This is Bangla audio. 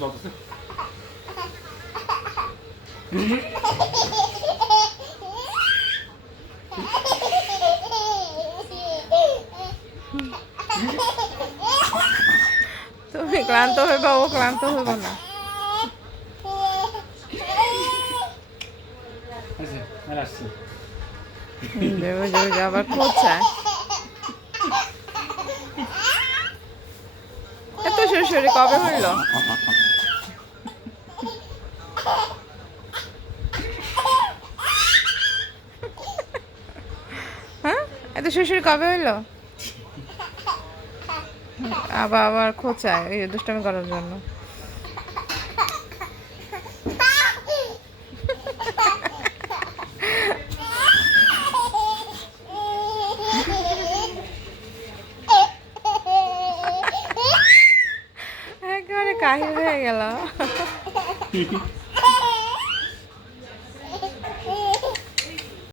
জ্বলতেছে তুমি ক্লান্ত হইবা ও ক্লান্ত হইব না। আবার খোঁচায় সরাসরি কবে হইল? হ্যাঁ? এত শ্বশুর কবে হইল? আবার আবার খোঁচায়। এই দুষ্টামি করার জন্য। কাহিল হয়ে গেল